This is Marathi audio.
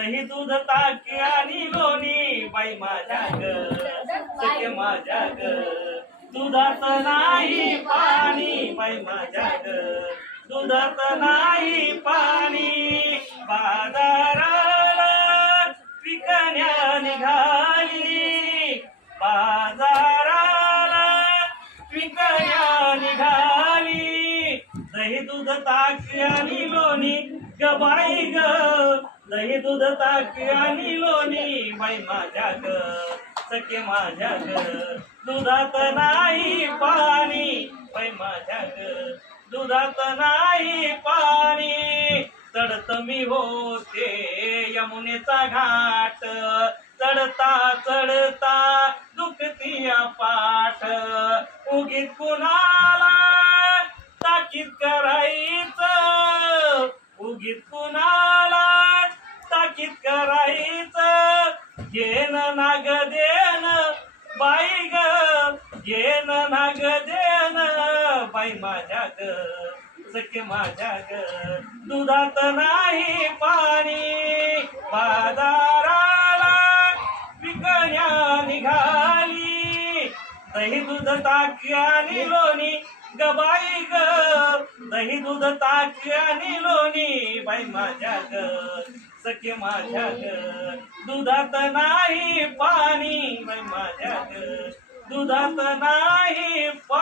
दही दूध ताक आणि लोणी. बाई माझ्या ग. सखे माझ्या ग. दुधात नाही पाणी. बाई माझ्या ग. दुधात नाही पाणी. बाजाराला विकण्या निघाली. बाजाराला पिकण्या निघाली. दही दूध ताक आणि लोणी. ग बाई ग. दही दूध ताक आणि लोणी बाई माझ्या ग. सखे माझ्या ग. दुधात नाही पाणी बाई माझ्या ग. दुधात नाही पाणी. चढत मी होते यमुनेचा घाट. चढता चढता दुखती पाठ. उगीत कुणाला ताकीद करा उगीत कुणाला ताकीद करायचं. घेन नाग देन बाई ग. घेन नाग देन बाई माझ्या ग. सखे माझ्या ग. दुधात नाही पाणी. बाजाराला विकण्या निघाली. दही दूध ताकी आणि लोणी. ग बाई ग. दही दूध ताकी आणि लोणी. बाई माझ्या ग सखे माझ्या ग दुधात नाही पाणी बाई माझ्या ग दुधात नाही पाणी